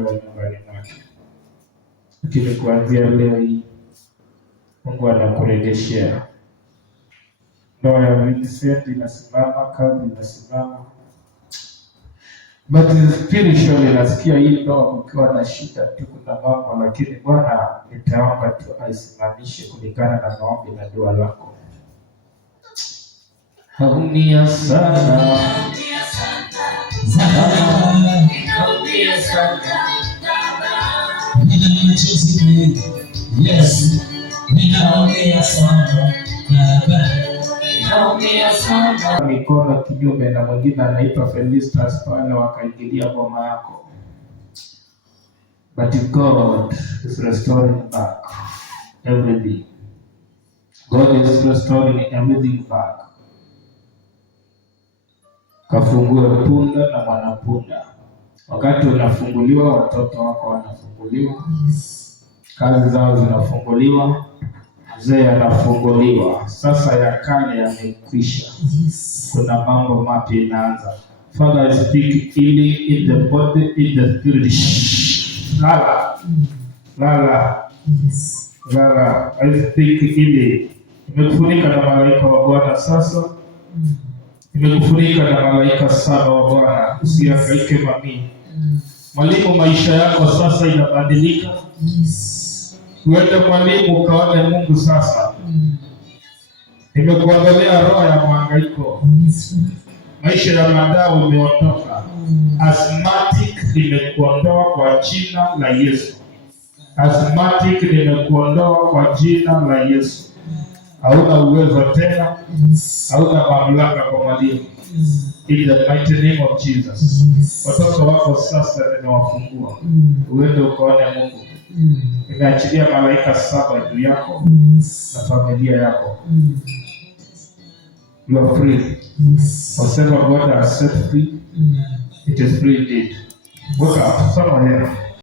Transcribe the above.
nyumbani mwake. Lakini kuanzia leo hii Mungu anakurejeshea. Ndoa ya Vincent inasimama, kazi inasimama. But spiritually nasikia hii ndoa ukiwa na shida tu, kuna mambo, lakini Bwana nitaomba tu aisimamishe kulingana na maombi na dua lako. Haumia sana. Yes, ninaumia sana. Mikono kinyume na mwingine anaitwa Felistas pale wakaingilia boma yako. But God is restoring back everything. God is restoring everything back. Kafungue punda na mwanapunda. Wakati unafunguliwa, watoto wako wanafunguliwa, kazi zao zinafunguliwa, mzee anafunguliwa. Sasa ya kale yamekwisha, kuna mambo mapya inaanza. Father, I speak healing in the body, in the spirit. Lala, lala, lala. I speak healing. Imekufunika na malaika wa Bwana sasa. Imekufunika na malaika saba wa Bwana. Usihangaike mami. Mwalimu, maisha yako sasa inabadilika. Uende mwalimu ukaone Mungu sasa. Nimekuondolea roho ya mahangaiko. Maisha ya madawa imeondoka. Asthmatic nimekuondoa kwa jina la Yesu. Asthmatic nimekuondoa kwa jina la Yesu. Hauna uwezo tena, hauna mamlaka kwa mwalimu. In the mighty name of Jesus. Watoto wako sasa nimewafungua. Uende ukaone Mungu. Nimeachilia malaika saba juu yako na familia yako. You are free. Whatever God has set free, it is free indeed. Wake up, someone here.